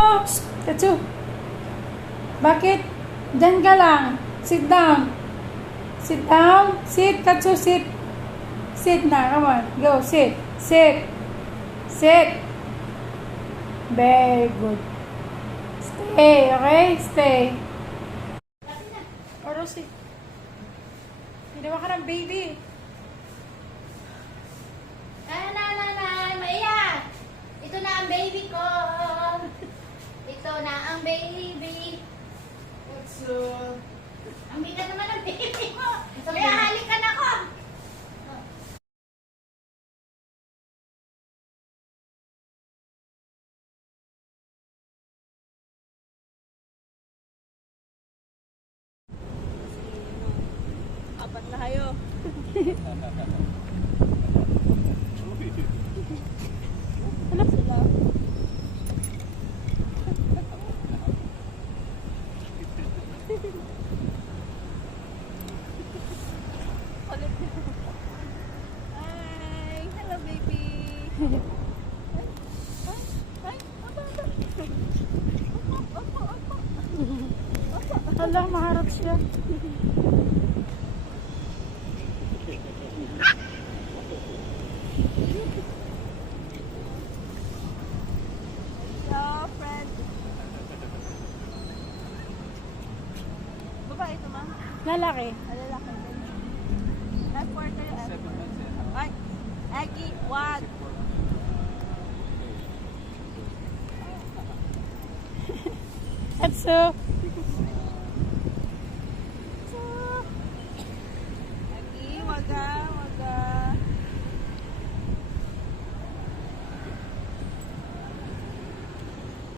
Oh, Tatsu. Bakit? Diyan ka lang. Sit down. Sit down. Sit, Tatsu, sit. Sit na, come on. Go, sit. Sit. Sit. Very good. Stay, okay? Stay. O, Rosie. Ginawa ka ng baby. Maya! Ito na ang baby ko! Ito na ang baby! Ang bigat naman ang baby ko! Kaya halikan ako! Apat na kayo. Ano sila? Ulit. Hi! Hello, baby! Ay! Aba! Opo! Hala, maharap siya. Hello, friend! Babae ito, ma'am? Lalaki. Lalaki. Last quarter yung Ay! Aggie, what? Tatsu.